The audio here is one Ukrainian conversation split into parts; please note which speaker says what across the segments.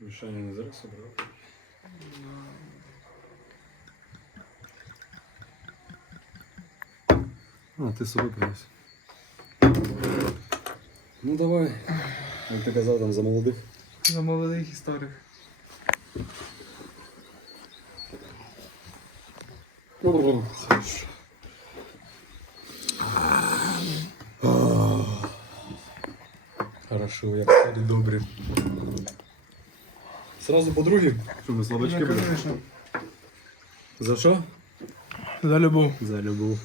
Speaker 1: Мішаня не зараз собрав. А, ти собі приніс. Ну давай. Як ти казав там за молодих.
Speaker 2: За молодих історик.
Speaker 1: Хорошо. Хорошо, як старі добрі. Сразу по другій? Що ми слабачки були?
Speaker 2: конечно.
Speaker 1: За що?
Speaker 2: За любов.
Speaker 1: За любов.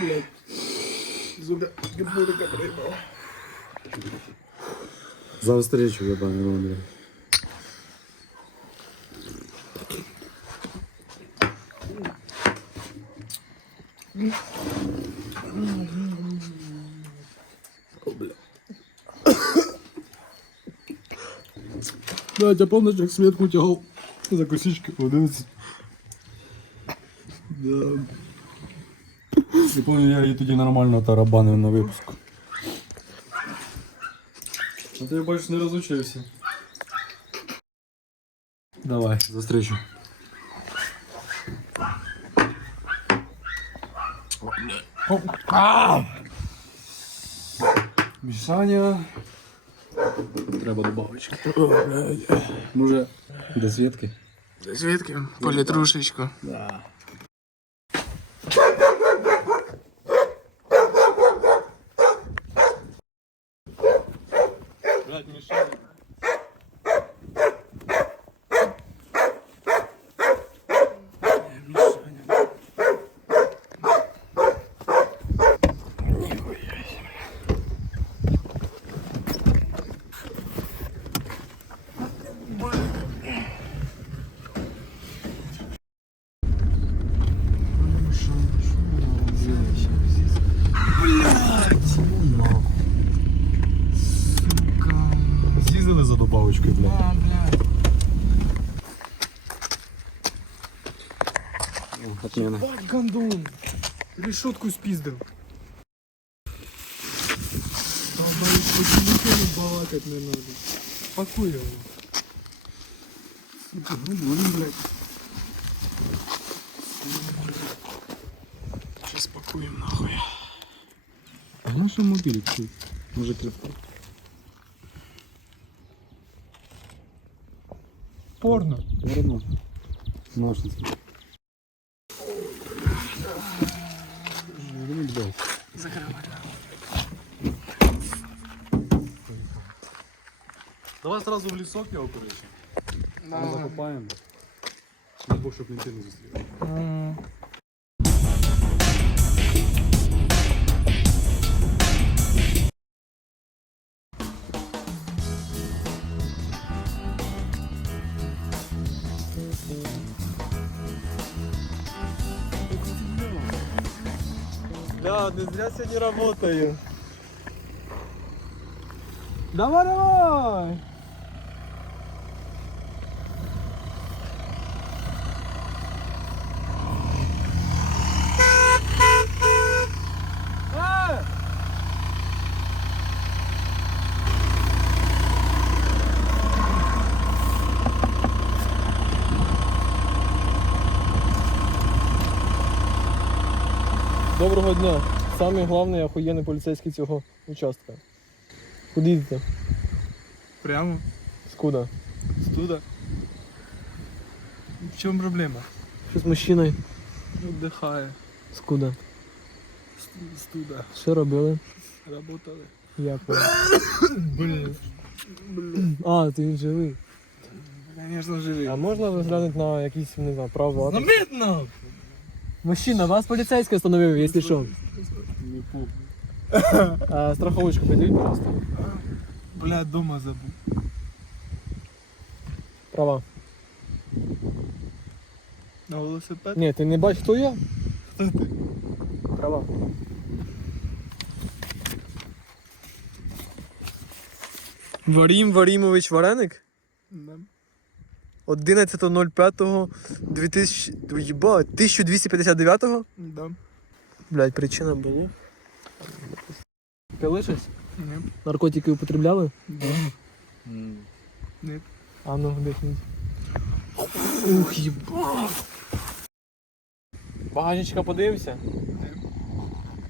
Speaker 2: Блядь. Зубы грибнурика проебал.
Speaker 1: За встречу, ебаный Андрей. Да, я помнишь, як Светку тягав за косички, подивиться. Да. Я помню, я її тоді нормально тарабанив на випуск. А ти більше не розучився. Давай, за встречу. Мішаня. Треба добавочки. Може, до Светки?
Speaker 2: Звідки? Політрушечку.
Speaker 1: Да. Блядь, Мишаня. Да, блядь. Отмена.
Speaker 2: Ебать, гондон. Решетку спиздил. Долбоёб, почему балакать не надо? Пакуй его.
Speaker 1: Сука, ну блин, блядь.
Speaker 2: Сейчас пакуем нахуй.
Speaker 1: А наш мобильник? Может, легко. Телефон.
Speaker 2: Порно.
Speaker 1: Верно. Ножниці. Ну, блядь.
Speaker 2: Закрывай.
Speaker 1: Давай сразу в лісок його, короче. Ми
Speaker 2: Давай.
Speaker 1: закопаємо. Не бо, щоб не зустріли.
Speaker 2: Бля, не зря сегодня работаю. Давай, давай! Доброго дня. Самий головний охуєнний поліцейський цього участка. Куди йдете?
Speaker 3: Прямо
Speaker 2: Скуда?
Speaker 3: студа. В чому проблема?
Speaker 2: Що з мужчиною?
Speaker 3: Отдыхаю.
Speaker 2: Скуда?
Speaker 3: Студа.
Speaker 2: Що робили?
Speaker 3: Работали.
Speaker 2: Як ви?
Speaker 3: Блин.
Speaker 2: А, ти живий.
Speaker 3: Конечно, живі.
Speaker 2: А можна розглянути на якісь, не знаю, права?
Speaker 3: Заметно!
Speaker 2: Мужчина, вас поліцейський остановив, якщо що.
Speaker 1: Не.
Speaker 2: А, страховочку приділіть, пожалуйста.
Speaker 3: Бля, дома забув.
Speaker 2: Права.
Speaker 3: На велосипед?
Speaker 2: Ні, ти не бачиш, хто я?
Speaker 3: Хто ти?
Speaker 2: Права. Варім Варімович Вареник?
Speaker 3: Да.
Speaker 2: 11.05.2000... 1259-го?
Speaker 3: Да.
Speaker 2: Блять, причина була. Пили щось?
Speaker 3: Ні.
Speaker 2: Наркотики употребляли?
Speaker 3: Ні.
Speaker 2: А ну, дихніть. Ух, єба. Багажничка подивимося?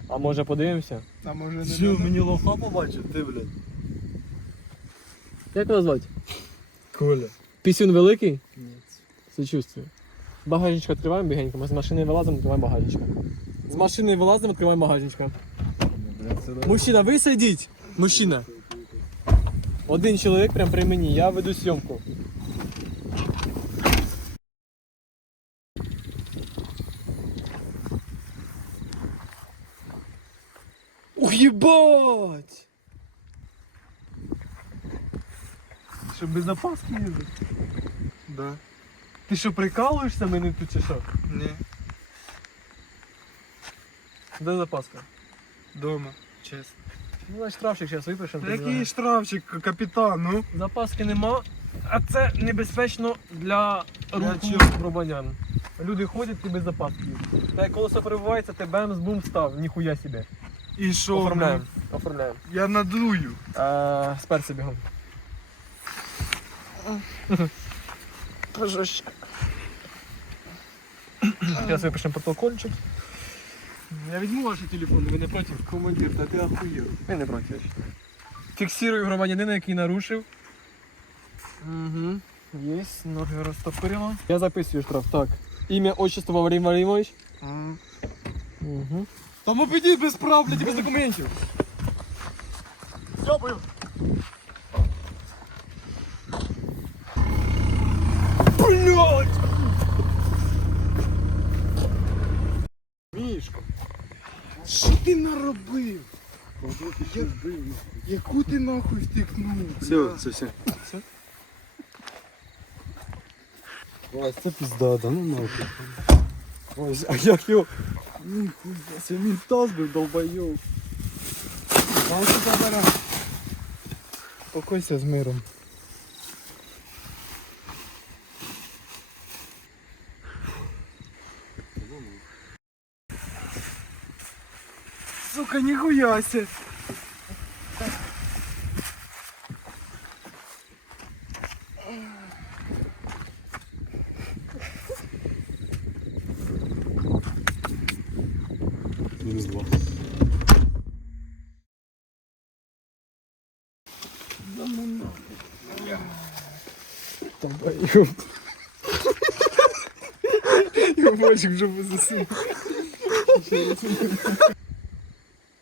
Speaker 2: А може подивимося?
Speaker 3: А може не
Speaker 1: Що, мені лоха побачив, ти, блядь.
Speaker 2: Як вас звати?
Speaker 1: Коля.
Speaker 2: Пісюн великий?
Speaker 1: Ні.
Speaker 2: Сочувствую. Багажничка відкриваємо бігенько, ми з машини вилазимо, відкриваємо багажничка. З машини вилазимо, відкриваємо багажничка. Мужчина, ви сидіть! Мужчина. Один чоловік прям при мені, я веду зйомку. Уебать!
Speaker 3: Щоб без запаски їздити? Да.
Speaker 2: Ти що прикалуєшся мене тут чи що?
Speaker 3: Ні.
Speaker 2: Де запаска?
Speaker 3: Дома. Чесно.
Speaker 2: Ну, значить, штрафчик зараз випишемо.
Speaker 3: Який штрафчик, капітан, ну?
Speaker 2: Запаски нема, а це небезпечно для руху громадян. Люди ходять і без запаски. Та як колесо перебувається, ти бем з бум став, ніхуя собі.
Speaker 3: І що?
Speaker 2: Оформляємо. Оформляємо.
Speaker 3: ну? Я надую.
Speaker 2: Е, Сперся бігом. Жорстко. Зараз випишемо протокольчик.
Speaker 3: Я візьму ваші телефони, ви не проти? Командир, та ти охуєв.
Speaker 2: Я не проти. Фіксирую громадянина, який нарушив. Угу. Є, ноги розтопирило. Я записую штраф. Так. Ім'я, отчество Валерій Валерійович. Угу.
Speaker 3: Та мопеді без прав, блядь,
Speaker 2: Без документів.
Speaker 3: Йобаю. Блядь!
Speaker 1: Мішка.
Speaker 3: Що ти? Я... Яку ти нахуй втикнув?
Speaker 1: Все, все, все. Вась, це пізда, да ну нахуй. Вась, а як його... Ніхуя, це ментаз був долбойов.
Speaker 3: Палку забирай. Покойся з миром. Сука, нихуя себе.
Speaker 1: Повезло. Да ну нахуй.
Speaker 3: Долбоёб. Его мальчик уже засыл.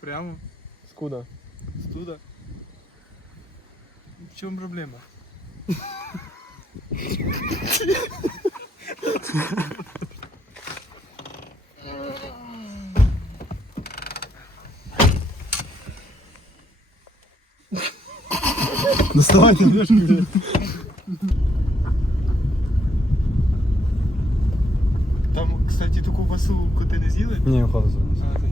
Speaker 3: Прямо?
Speaker 2: Скуда?
Speaker 3: Студа? В чому проблема?
Speaker 1: Доставайте, блядь.
Speaker 3: Там, кстати, таку васу коти не з'їли?
Speaker 1: Ні, хата зараз.